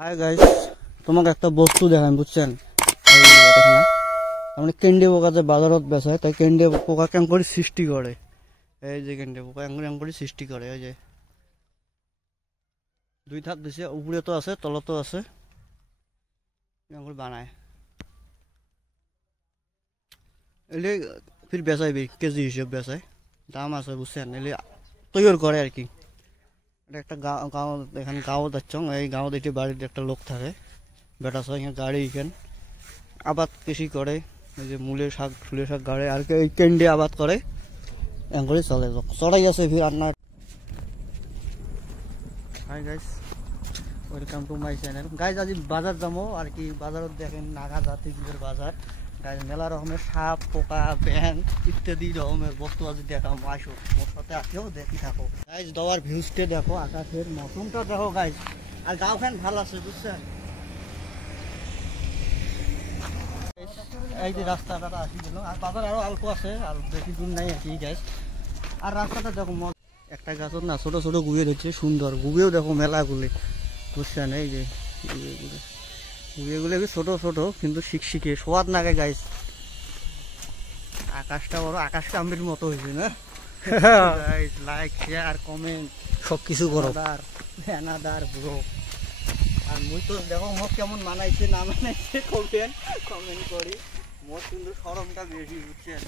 Hi guys, তোমাকে একটা বস্তু দেখাম বুঝছেন। এই দেখেন না, আমরা কেন্ডে পোকা যে বাজারত বেচায়, তাই কেন্ডে পোকা কেমন করে সৃষ্টি করে। এই যে কেন্ডে পোকা কেমন করে সৃষ্টি করে, এই যে দুই থাক দিছে, উপরে তো আছে তলতো আছে, কেমন করে বানায়। এলে ফির বেচাইবি কেজি হিসেব বেচায়, দাম আছে বুঝছেন। এলে তৈরি করে আর কি। এটা একটা গাঁও এখানে গাঁও যাচ্ছ, এই গাঁও দেখে বাড়িতে একটা লোক থাকে, বেটা সহ এখানে গাড়ি এখানে আবাদ কৃষি করে। এই যে মূলের শাক ফুলের শাক গাড়ে আর এই কেন্ডে আবাদ করে, এমন করে চলে চড়াই আছে ফির আপনার। Hi guys, welcome to my channel. Guys আজ বাজার যাবো আর কি। বাজারত দেখেন নাগা জাতিগুলোর বাজার। গাইজ মেলা রকমের সাপ পোকা ব্যাং ইত্যাদি রকমের বস্তু আজ দেখাম। আসো মোর সাথে আসেও দেখি থাকো গাইজ। দেওয়ার ভিউজটা দেখো, আকাশের মৌসুমটা দেখো গাইজ। আর গাঁও ফ্যান ভালো আছে বুঝছেন। এই যে রাস্তাটা আসি গেল, আর বাজার আরো অল্প আছে, আর বেশি দূর নাই আর কি গাইজ। আর রাস্তাটা দেখো একটা গাছত না ছোট ছোট গুয়ে ধরছে সুন্দর, গুয়েও দেখো মেলাগুলি বুঝছেন। এই যে গুয়েগুলো ছোট ছোট কিন্তু শিখশিখে সোয়াদ নাগে গাইজ। আকাশটা বড় আকাশ কামড়ির মতো হয়েছে না। লাইক শেয়ার কমেন্ট সব কিছু করো। ব্যানাদার ব্রো। আর মুই তো দেখো মোক কেমন মানাইছে না মানাইছে কমেন্ট করি। মোর কিন্তু সরমটা বেশি বুঝছেন।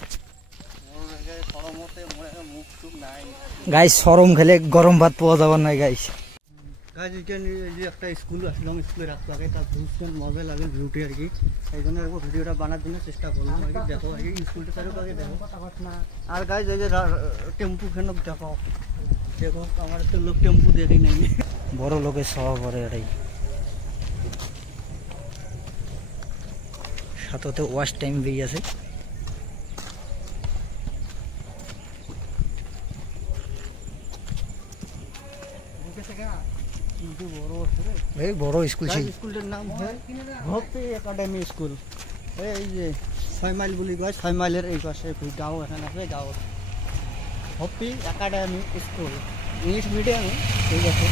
মুখ টুক নাই গাইস, সরম খেলে গরম ভাত পাওয়া যাবার নাই গাইস। গাইজ এখানে যে একটা স্কুল আসলাম, স্কুলের রাস্তা আগে তার বুঝছেন মজা লাগে ভিউটি আর কি। এই জন্য ভিডিওটা বানার জন্য চেষ্টা করলাম আর কি। দেখো আর কি স্কুলটা চারপাশে দেখো। আর গাইজ এই যে টেম্পু ফেন দেখো দেখো, আমার তো লোক টেম্পু দেখি নাই। বড় লোকের স্বভাব করে এটাই। সাথে ওয়াশ টাইম বেরিয়ে আছে। বড় স্কুল ছিল। স্কুলটার নাম হয় ভক্তি একাডেমি স্কুল। এই যে 6 মাইল বলি কয়, 6 মাইলের এই পাশে গাঁও এখানে আছে। গাঁও ভক্তি একাডেমি স্কুল, ইংলিশ মিডিয়ামে। ঠিক আছে।